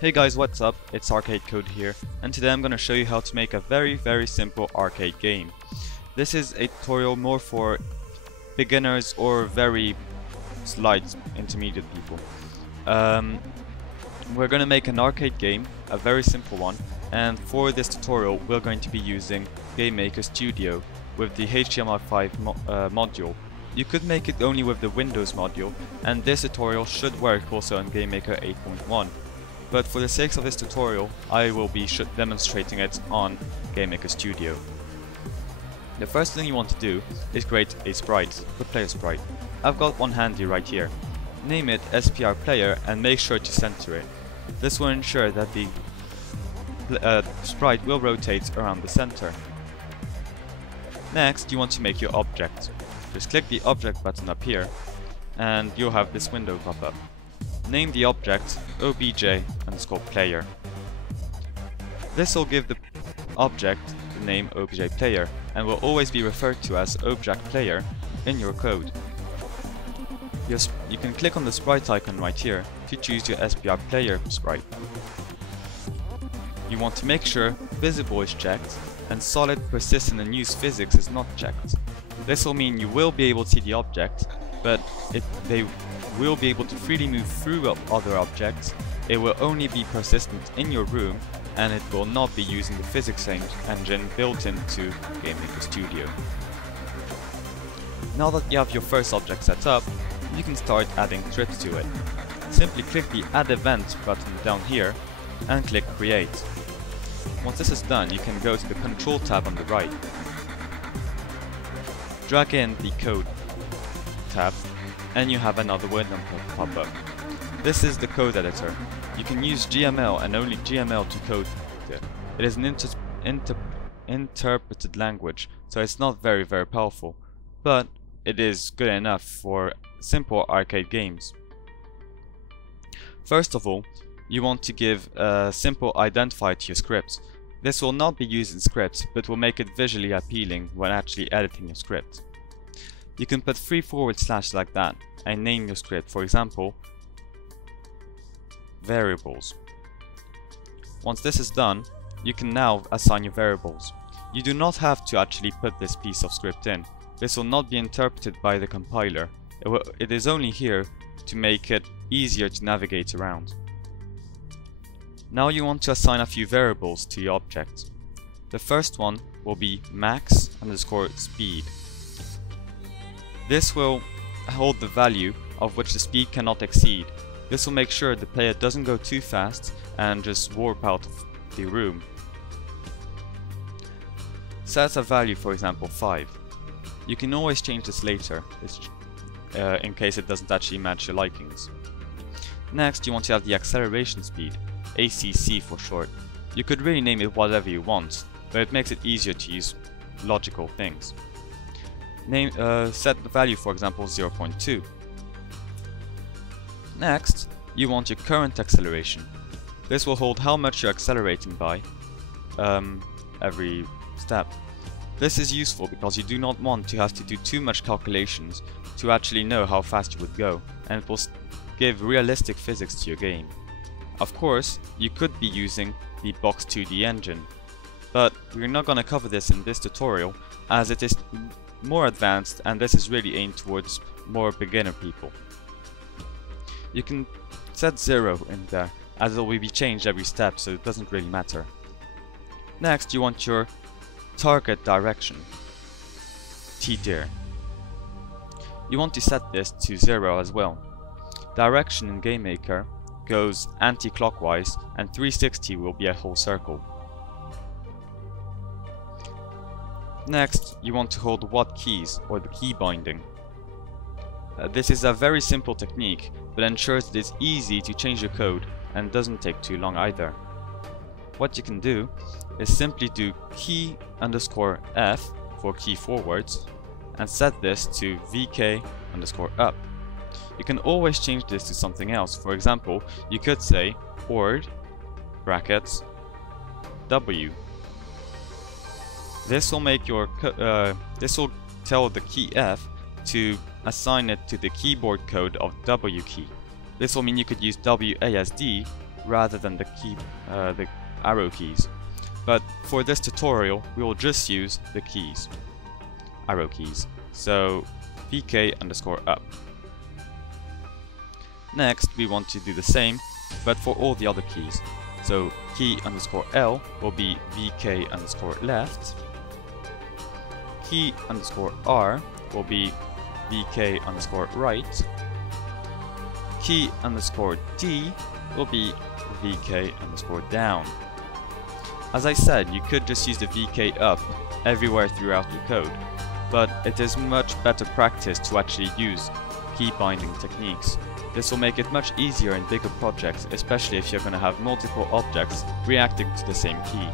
Hey guys, what's up? It's ArcadeCode here, and today I'm going to show you how to make a very simple arcade game. This is a tutorial more for beginners or very slight intermediate people. We're going to make an arcade game, a very simple one, and for this tutorial we're going to be using Gamemaker Studio with the HTML5 module. You could make it only with the Windows module, and this tutorial should work also on Gamemaker 8.1. But for the sake of this tutorial, I will be demonstrating it on Gamemaker Studio. The first thing you want to do is create a sprite, the player sprite. I've got one handy right here. Name it SPR player and make sure to center it. This will ensure that the sprite will rotate around the center. Next, you want to make your object. Just click the object button up here and you'll have this window pop up. Name the object obj_player. This will give the object the name obj_player and will always be referred to as object_player in your code. You can click on the sprite icon right here to choose your SPR player sprite. You want to make sure visible is checked and solid, persistent and use physics is not checked. This will mean you will be able to see the object, but they will be able to freely move through other objects. It will only be persistent in your room, and it will not be using the physics engine built into Gamemaker Studio. Now that you have your first object set up, you can start adding scripts to it. Simply click the Add Event button down here and click Create. Once this is done, you can go to the Control tab on the right. Drag in the Code tab and you have another window pop up. This is the code editor. You can use GML and only GML to code it. It is an interpreted language, so it's not very powerful, but it is good enough for simple arcade games. First of all, you want to give a simple identifier to your script. This will not be used in scripts, but will make it visually appealing when actually editing your script. You can put 3// like that and name your script, for example, variables. Once this is done, you can now assign your variables. You do not have to actually put this piece of script in. This will not be interpreted by the compiler. It is only here to make it easier to navigate around. Now you want to assign a few variables to your object. The first one will be max_speed. This will hold the value of which the speed cannot exceed. This will make sure the player doesn't go too fast and just warp out of the room. Set a value, for example 5. You can always change this later in case it doesn't actually match your likings. Next, you want to have the acceleration speed, ACC for short. You could really name it whatever you want, but it makes it easier to use logical things. Set the value, for example 0.2. Next, you want your current acceleration. This will hold how much you're accelerating by every step. This is useful because you do not want to have to do too much calculations to actually know how fast you would go, and it will give realistic physics to your game. Of course, you could be using the Box 2D engine, but we're not going to cover this in this tutorial as it is more advanced and this is really aimed towards more beginner people. You can set 0 in there as it will be changed every step, so it doesn't really matter. Next, you want your target direction, TDIR. You want to set this to 0 as well. Direction in Gamemaker goes anti-clockwise and 360 will be a whole circle. Next, you want to hold what keys, or the key binding. This is a very simple technique, but ensures that it's easy to change your code and doesn't take too long either. What you can do is simply do key_F for key forwards and set this to VK_up. You can always change this to something else. For example, you could say ord brackets W. This will make your this will tell the key F to assign it to the keyboard code of W key. This will mean you could use WASD rather than the arrow keys. But for this tutorial, we will just use the keys, arrow keys. So VK_up. Next, we want to do the same, but for all the other keys. So key_L will be VK_left. Key_R will be VK_right. Key_D will be VK_down. As I said, you could just use the VK up everywhere throughout your code, but it is much better practice to actually use key binding techniques. This will make it much easier in bigger projects, especially if you're going to have multiple objects reacting to the same key.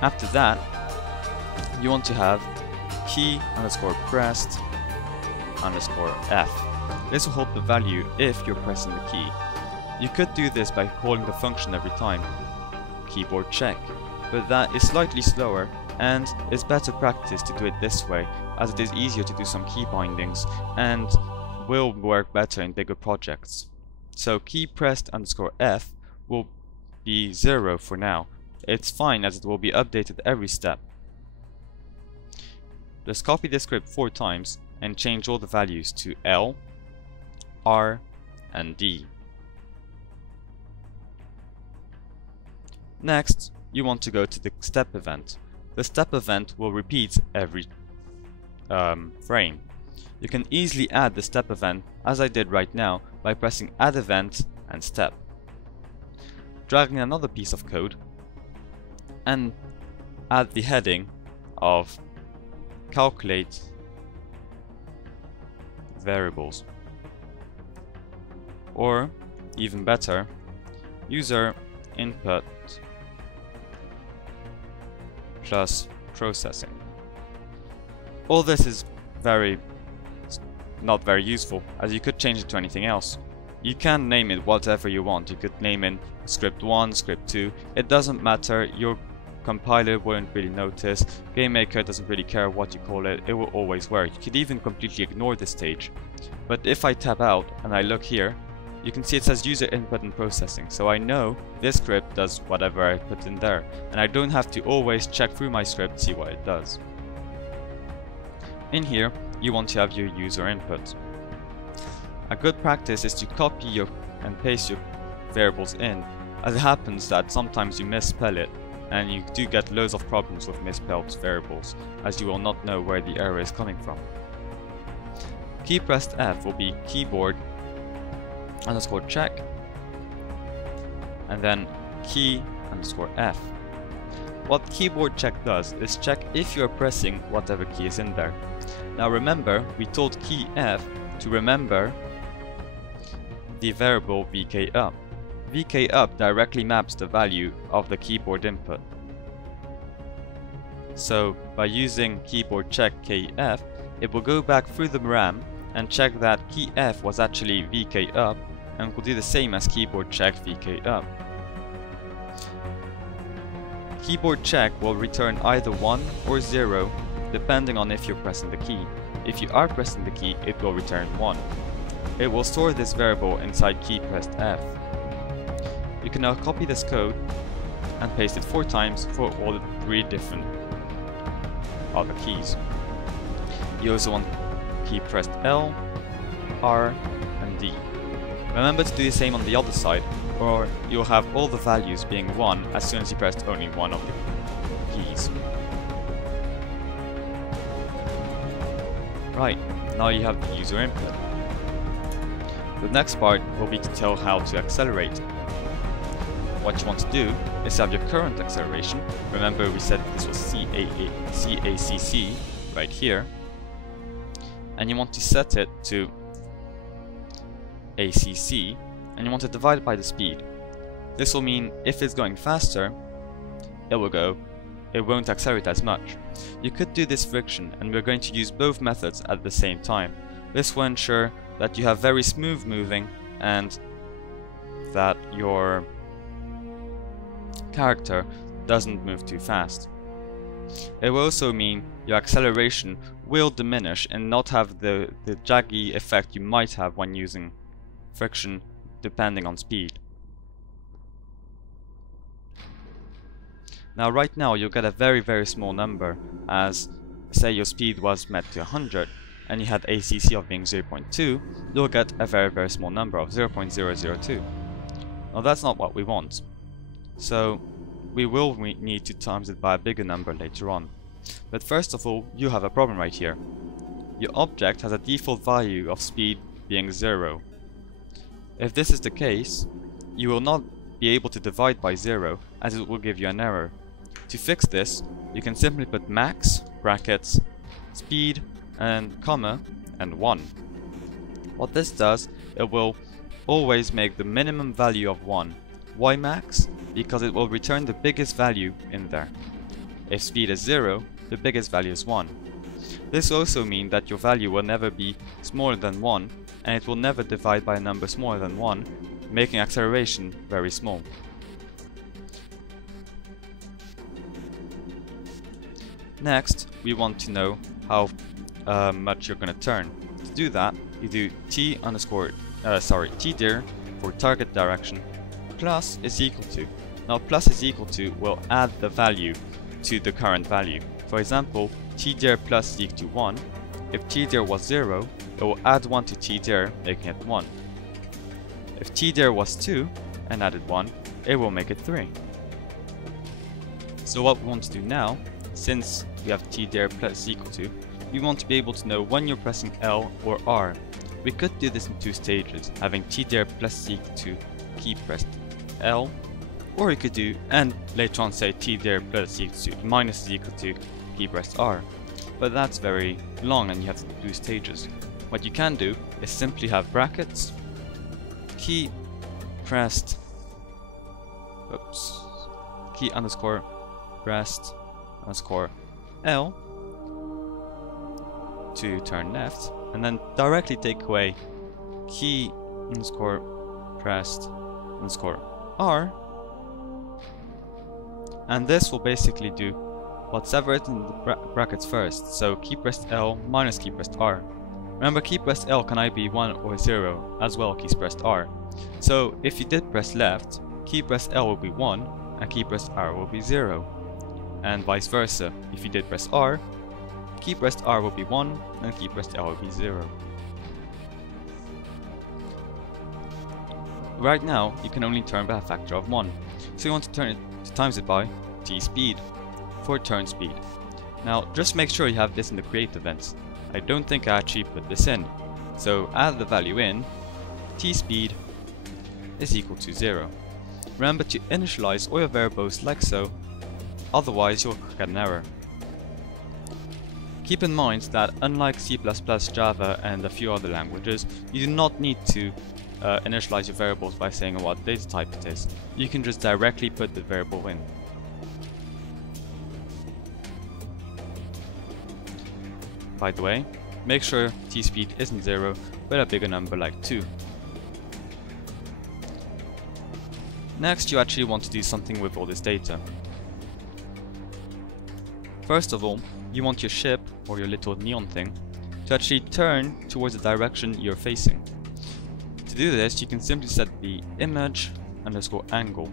After that, you want to have key_pressed_F. This will hold the value if you're pressing the key. You could do this by calling the function every time, keyboard check, but that is slightly slower and it's better practice to do it this way, as it is easier to do some key bindings and will work better in bigger projects. So key_pressed_F will be 0 for now. It's fine as it will be updated every step. Just copy this script 4 times and change all the values to L, R, and D. Next, you want to go to the step event. The step event will repeat every frame. You can easily add the step event, as I did right now, by pressing add event and step. Dragging another piece of code and add the heading of calculate variables, or even better, user input plus processing. All this is not very useful, as you could change it to anything else. You can name it whatever you want. You could name it script 1, script 2, it doesn't matter. Your compiler won't really notice, Gamemaker doesn't really care what you call it, it will always work. You could even completely ignore this stage. But if I tab out and I look here, you can see it says user input and processing, so I know this script does whatever I put in there, and I don't have to always check through my script to see what it does. In here, you want to have your user input. A good practice is to copy and paste your variables in, as it happens that sometimes you misspell it, and you do get loads of problems with misspelled variables, as you will not know where the error is coming from. Key pressed F will be keyboard_check, and then key_F. What keyboard check does is check if you are pressing whatever key is in there. Now remember, we told key F to remember the variable VKUp. VKUp directly maps the value of the keyboard input. So by using keyboard check KF, it will go back through the RAM and check that key F was actually VKUp, and will do the same as keyboard check VKUp. Keyboard check will return either 1 or 0 depending on if you're pressing the key. If you are pressing the key, it will return 1. It will store this variable inside key pressed F. You can now copy this code and paste it 4 times for all the 3 different other keys. You also want key pressed L, R, and D. Remember to do the same on the other side, or you'll have all the values being 1 as soon as you pressed only one of the keys. Right, now you have the user input. The next part will be to tell how to accelerate. What you want to do is have your current acceleration. Remember we said this was CACC right here, and you want to set it to ACC, and you want to divide it by the speed. This will mean if it's going faster, it won't accelerate as much. You could do this friction, and we're going to use both methods at the same time. This will ensure that you have very smooth moving and that your character doesn't move too fast. It will also mean your acceleration will diminish and not have the jaggy effect you might have when using friction depending on speed. Now right now you'll get a very small number, as say your speed was met to 100 and you had ACC of being 0.2, you'll get a very small number of 0.002. Now that's not what we want, so we will need to times it by a bigger number later on. But first of all, you have a problem right here. Your object has a default value of speed being 0. If this is the case, you will not be able to divide by 0, as it will give you an error. To fix this, you can simply put max, brackets, speed, and comma, and 1. What this does, it will always make the minimum value of 1. Why max? Because it will return the biggest value in there. If speed is 0, the biggest value is 1. This will also mean that your value will never be smaller than 1, and it will never divide by a number smaller than 1, making acceleration very small. Next, we want to know how much you're going to turn. To do that, you do tdir for target direction plus is equal to. Now plus is equal to will add the value to the current value. For example, tdir plus is equal to 1. If tdir was 0, it will add 1 to tdir, making it 1. If tdir was 2 and added 1, it will make it 3. So what we want to do now, since we have tdir plus equal to, we want to be able to know when you're pressing L or R. We could do this in two stages, having tdir plus equal to key pressed L, or we could do, and later on say tdir plus equal to minus is equal to key pressed R. But that's very long and you have to do stages. What you can do is simply have brackets, key pressed, key underscore pressed underscore L to turn left, and then directly take away key underscore pressed underscore R, and this will basically do whatever is in the brackets first, so key pressed L minus key pressed R. Remember, key pressed L can either be 1 or 0, as well key pressed R. So if you did press left, key pressed L will be 1 and key pressed R will be 0. And vice versa, if you did press R, key pressed R will be 1 and key pressed L will be 0. Right now, you can only turn by a factor of 1, so you want to turn it to times it by t speed for turn speed. Now just make sure you have this in the create events. I don't think I actually put this in, so add the value in, t speed is equal to 0. Remember to initialize all your variables like so, otherwise you'll get an error. Keep in mind that unlike C++, Java and a few other languages, you do not need to initialize your variables by saying what data type it is. You can just directly put the variable in. By the way, make sure t-speed isn't 0, but a bigger number like 2. Next, you actually want to do something with all this data. First of all, you want your ship, or your little neon thing, to actually turn towards the direction you're facing. To do this, you can simply set the image underscore angle.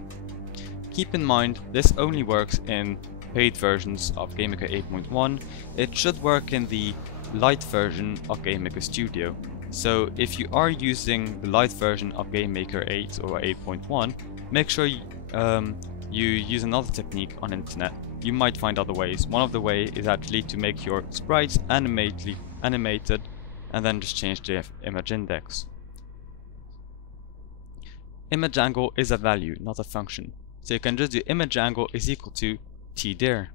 Keep in mind, this only works in paid versions of Gamemaker 8.1. It should work in the light version of Gamemaker Studio. So if you are using the light version of Gamemaker 8 or 8.1, make sure you use another technique on internet. You might find other ways. One of the ways is actually to make your sprites animated and then just change the image index. Image angle is a value, not a function. So you can just do image angle is equal to tdir.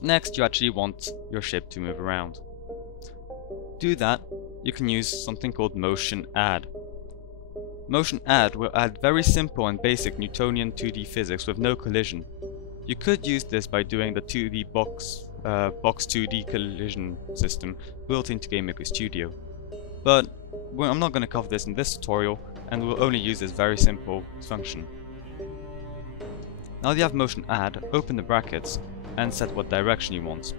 Next, you actually want your ship to move around. To do that, you can use something called motion add. Motion add will add very simple and basic Newtonian 2D physics with no collision. You could use this by doing the 2D box 2D collision system built into Gamemaker Studio. But I'm not going to cover this in this tutorial, and we'll only use this very simple function. Now that you have motion add, open the brackets and set what direction you want.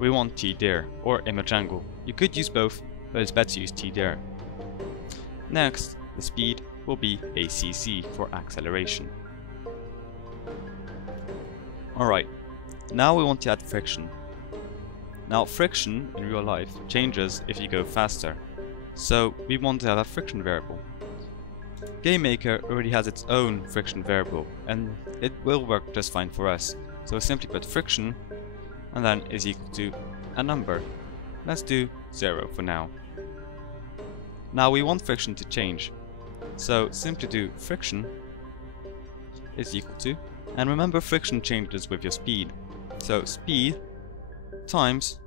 We want tdir, or image angle. You could use both, but it's better to use tdir. Next, the speed will be ACC for acceleration. Alright, now we want to add friction. Now friction in real life changes if you go faster, so we want to have a friction variable. Gamemaker already has its own friction variable and it will work just fine for us. So simply put friction and then is equal to a number. Let's do 0 for now. Now we want friction to change, so simply do friction is equal to, and remember friction changes with your speed, so speed times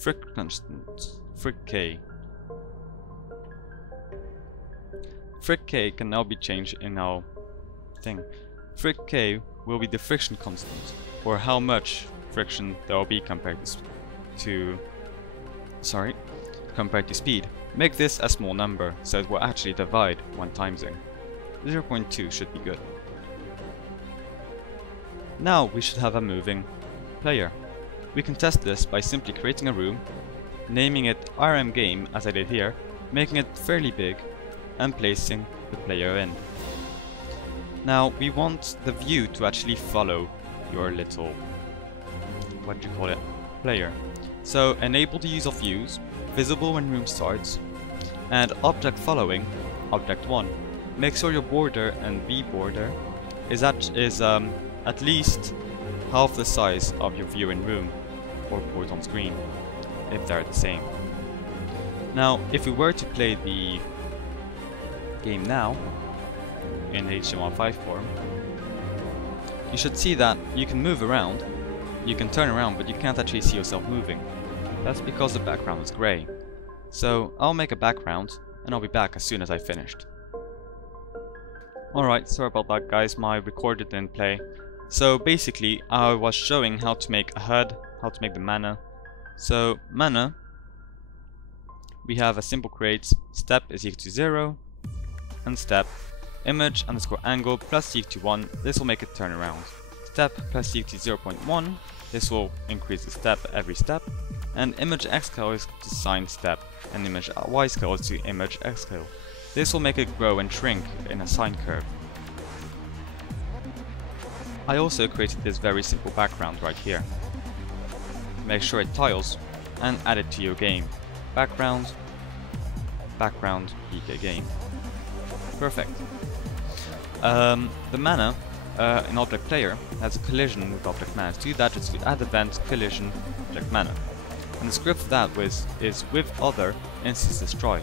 fric constant, fric k. Fric k can now be changed in our thing. Fric k will be the friction constant, or how much friction there will be compared to speed. Make this a small number, so it will actually divide when timesing. 0.2 should be good. Now we should have a moving player. We can test this by simply creating a room, naming it RM game as I did here, making it fairly big, and placing the player in. Now we want the view to actually follow your little, player. So enable the use of views, visible when room starts, and object following, object 1. Make sure your border and B border is at least half the size of your view in room or port on screen, if they're the same. Now, if we were to play the game now in HTML5 form, you should see that you can move around, you can turn around, but you can't actually see yourself moving. That's because the background is grey. So I'll make a background and I'll be back as soon as I finished. Alright, sorry about that guys, my recorder didn't play. So basically I was showing how to make a HUD, how to make the mana. So mana, we have a simple create, step is equal to 0, and step, image underscore angle plus equal to 1, this will make it turn around. Step plus equal to 0.1, this will increase the step every step. And image x scale is to sine step, and image y scale is to image x scale. This will make it grow and shrink in a sine curve. I also created this very simple background right here. Make sure it tiles and add it to your game. Background, background, BK game. Perfect. The mana in object player has a collision with object mana. To do that, just do add event collision object mana. And the script for that is with other instance destroy.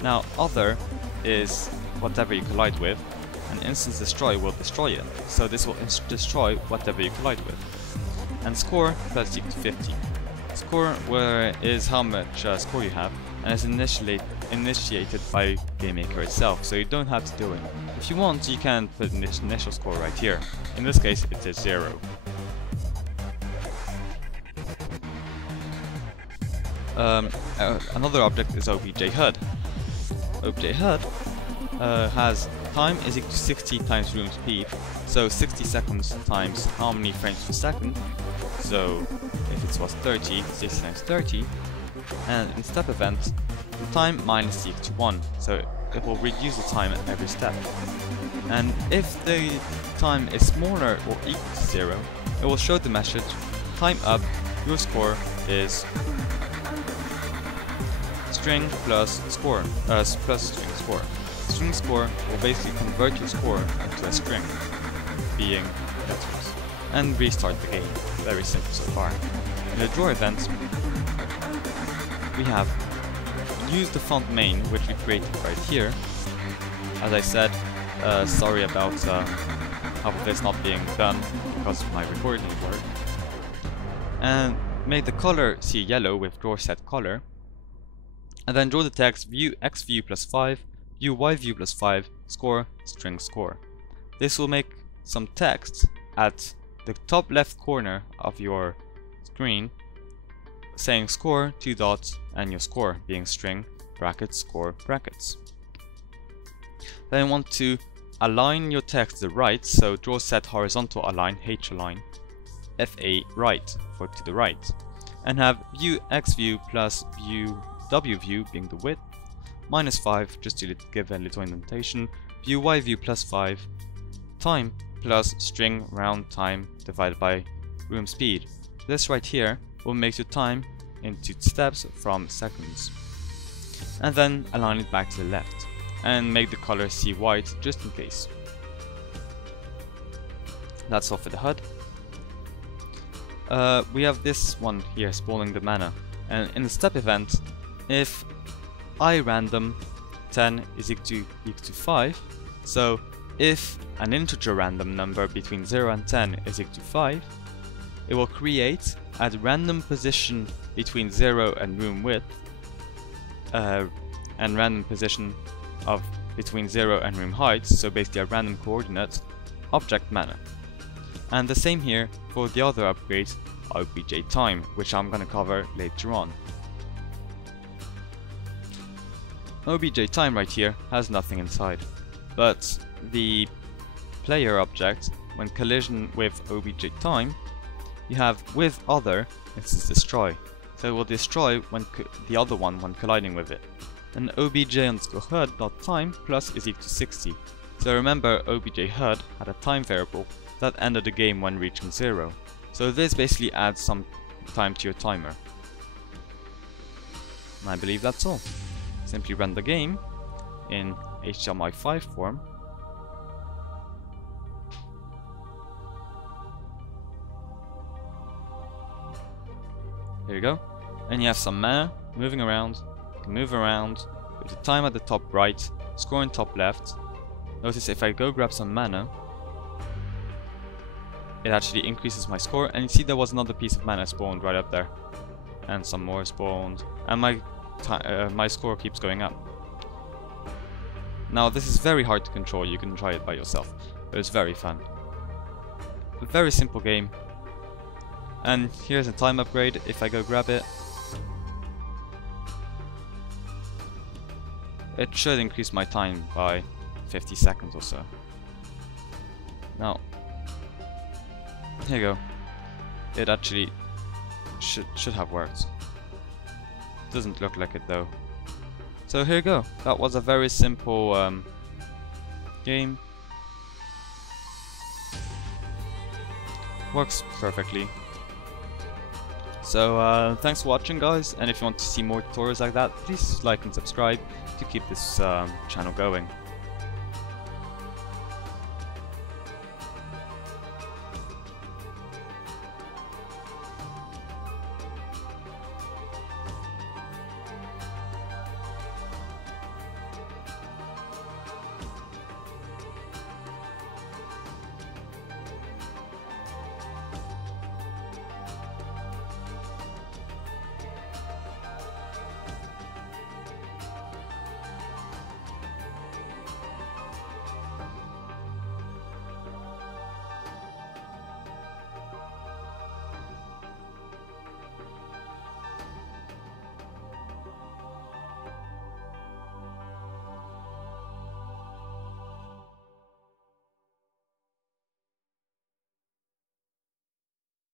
Now other is whatever you collide with, and instance destroy will destroy it. So this will destroy whatever you collide with. And score plus equal to 50. Score is how much score you have, and is initiated by Gamemaker itself, so you don't have to do it. If you want, you can put an initial score right here. In this case, it is 0. Another object is OBJHUD. OBJHUD has time is equal to 60 times room speed, so 60 seconds times how many frames per second. So if it was 30, 60 times 30, and in step event, the time minus equal to 1, so it will reduce the time at every step. And if the time is smaller or equal to 0, it will show the message, time up, your score is string plus score, plus string score. String score will basically convert your score into a string, being letters, and restart the game. Very simple so far. In the draw event, we have use the font main, which we created right here. As I said, sorry about how this not being done because my recording didn't work. And make the color see yellow with draw set color. And then draw the text view x view plus 5, view y view plus 5, score, string score. This will make some text at the top left corner of your screen saying score, 2 dots, and your score being string, brackets, score, brackets. Then you want to align your text to the right, so draw set horizontal align, H align, FA right, for to the right. And have view x view plus view W view being the width, -5 just to give a little indentation, view y view +5, time plus string round time divided by room speed. This right here will make your time into steps from seconds. And then align it back to the left and make the color see white just in case. That's all for the HUD. We have this one here spawning the mana, and in the step event, if I random 10 is equal to 5, so if an integer random number between 0 and 10 is equal to 5, it will create at random position between 0 and room width, and random position of between 0 and room height, so basically a random coordinate, object mana. And the same here for the other upgrade, OBJ time, which I'm going to cover later on. OBJ time right here has nothing inside, but the player object, when collision with OBJ time, you have with other, this is destroy, so it will destroy when the other one when colliding with it. And obj_HUD.time plus is equal to 60. So remember, obj HUD had a time variable that ended the game when reaching 0. So this basically adds some time to your timer. And I believe that's all. Simply run the game in HTML5 form. Here you go. And you have some mana moving around. You can move around with the time at the top right, score in top left. Notice if I go grab some mana, it actually increases my score, and you see there was another piece of mana spawned right up there. And some more spawned, and my score keeps going up. Now this is very hard to control, you can try it by yourself, but it's very fun. A very simple game. And here's a time upgrade, if I go grab it. It should increase my time by 50 seconds or so. Now, here you go. It actually should have worked. Doesn't look like it though. So here you go. That was a very simple game. Works perfectly. So thanks for watching, guys, and if you want to see more tutorials like that, please like and subscribe to keep this channel going.